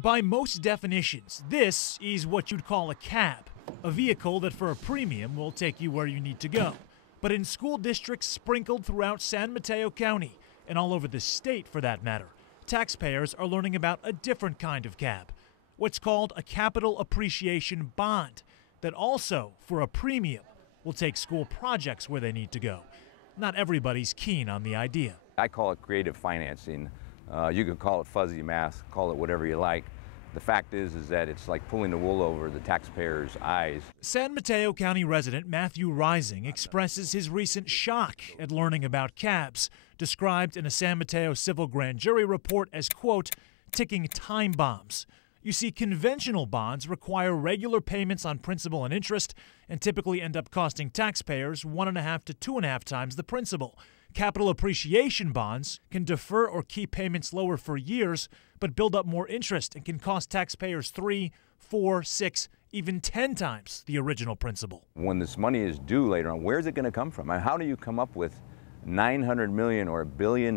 By most definitions, this is what you'd call a cab, a vehicle that for a premium will take you where you need to go. But in school districts sprinkled throughout San Mateo County, and all over the state for that matter, taxpayers are learning about a different kind of cab, what's called a capital appreciation bond, that also, for a premium, will take school projects where they need to go. Not everybody's keen on the idea. I call it creative financing. You can call it fuzzy math, call it whatever you like. The fact is that it's like pulling the wool over the taxpayers' eyes. San Mateo County resident Matthew Rising expresses his recent shock at learning about cabs, described in a San Mateo civil grand jury report as, quote, ticking time bombs. You see, conventional bonds require regular payments on principal and interest and typically end up costing taxpayers 1.5 to 2.5 times the principal. Capital appreciation bonds can defer or keep payments lower for years, but build up more interest and can cost taxpayers 3, 4, 6, even 10 times the original principal. When this money is due later on, where's it going to come from? How do you come up with $900 million or $1 billion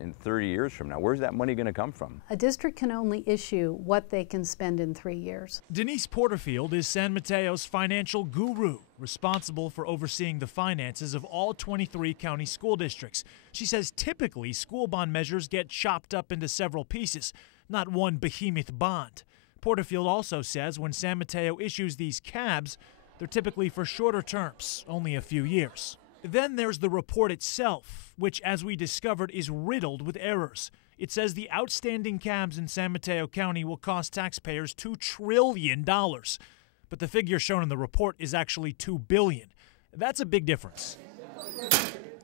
in 30 years from now? Where's that money going to come from? A district can only issue what they can spend in 3 years. Denise Porterfield is San Mateo's financial guru, responsible for overseeing the finances of all 23 county school districts. She says typically school bond measures get chopped up into several pieces, not one behemoth bond. Porterfield also says when San Mateo issues these cabs, they're typically for shorter terms, only a few years. Then there's the report itself, which, as we discovered, is riddled with errors. It says the outstanding cabs in San Mateo County will cost taxpayers $2 trillion. But the figure shown in the report is actually $2 billion. That's a big difference.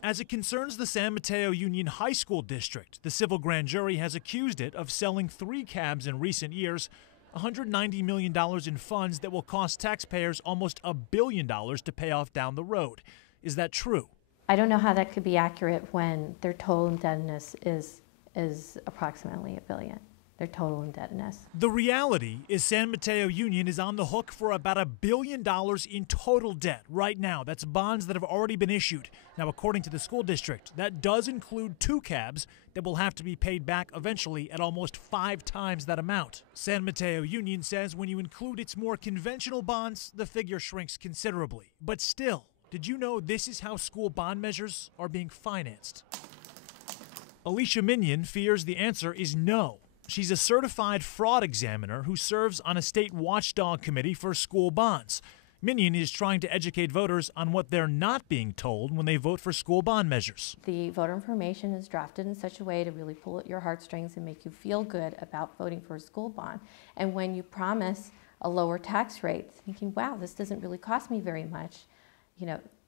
As it concerns the San Mateo Union High School District, the civil grand jury has accused it of selling 3 cabs in recent years, $190 million in funds that will cost taxpayers almost $1 billion to pay off down the road. Is that true? I don't know how that could be accurate when their total indebtedness is approximately $1 billion. Their total indebtedness. The reality is San Mateo Union is on the hook for about $1 billion in total debt right now. That's bonds that have already been issued. Now, according to the school district, that does include 2 cabs that will have to be paid back eventually at almost 5 times that amount. San Mateo Union says when you include its more conventional bonds, the figure shrinks considerably. But still, did you know this is how school bond measures are being financed? Alicia Minion fears the answer is no. She's a certified fraud examiner who serves on a state watchdog committee for school bonds. Minion is trying to educate voters on what they're not being told when they vote for school bond measures. The voter information is drafted in such a way to really pull at your heartstrings and make you feel good about voting for a school bond. And when you promise a lower tax rate, thinking, wow, this doesn't really cost me very much,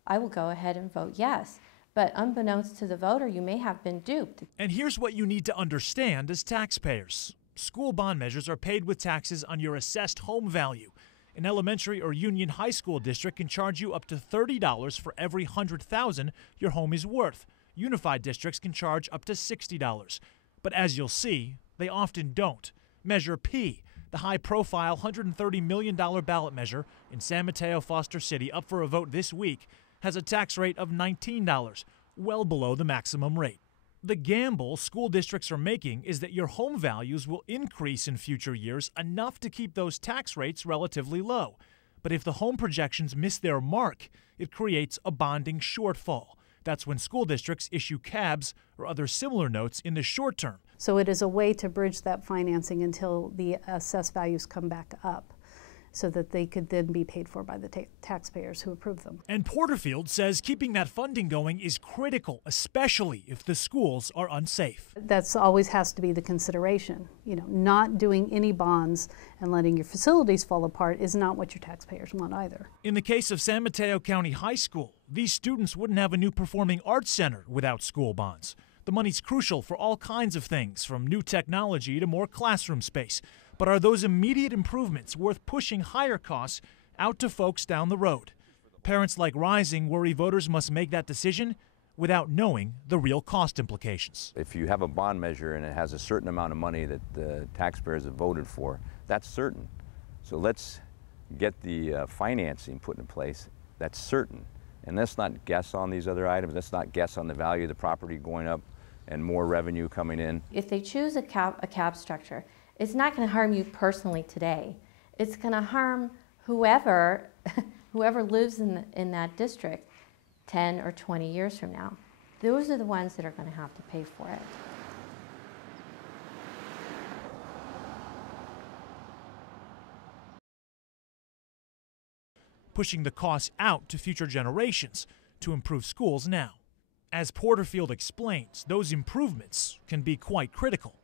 I will go ahead and vote yes. But unbeknownst to the voter, you may have been duped. And here's what you need to understand as taxpayers. School bond measures are paid with taxes on your assessed home value. An elementary or union high school district can charge you up to $30 for every $100,000 your home is worth. Unified districts can charge up to $60. But as you'll see, they often don't. Measure P, the high-profile $130 million ballot measure in San Mateo Foster City up for a vote this week, has a tax rate of $19, well below the maximum rate. The gamble school districts are making is that your home values will increase in future years enough to keep those tax rates relatively low. But if the home projections miss their mark, it creates a bonding shortfall. That's when school districts issue cabs or other similar notes in the short term. So it is a way to bridge that financing until the assessed values come back up, so that they could then be paid for by the taxpayers who approve them. And Porterfield says keeping that funding going is critical, especially if the schools are unsafe. That's always has to be the consideration. Not doing any bonds and letting your facilities fall apart is not what your taxpayers want either. In the case of San Mateo County High School, these students wouldn't have a new performing arts center without school bonds. The money's crucial for all kinds of things, from new technology to more classroom space. But are those immediate improvements worth pushing higher costs out to folks down the road? Parents like Rising worry voters must make that decision without knowing the real cost implications. If you have a bond measure and it has a certain amount of money that the taxpayers have voted for, that's certain. So let's get the financing put in place that's certain. And let's not guess on these other items. Let's not guess on the value of the property going up and more revenue coming in. If they choose a cab structure it's not going to harm you personally today. It's going to harm whoever lives in that district 10 or 20 years from now. Those are the ones that are going to have to pay for it. Pushing the costs out to future generations to improve schools now. As Porterfield explains, those improvements can be quite critical.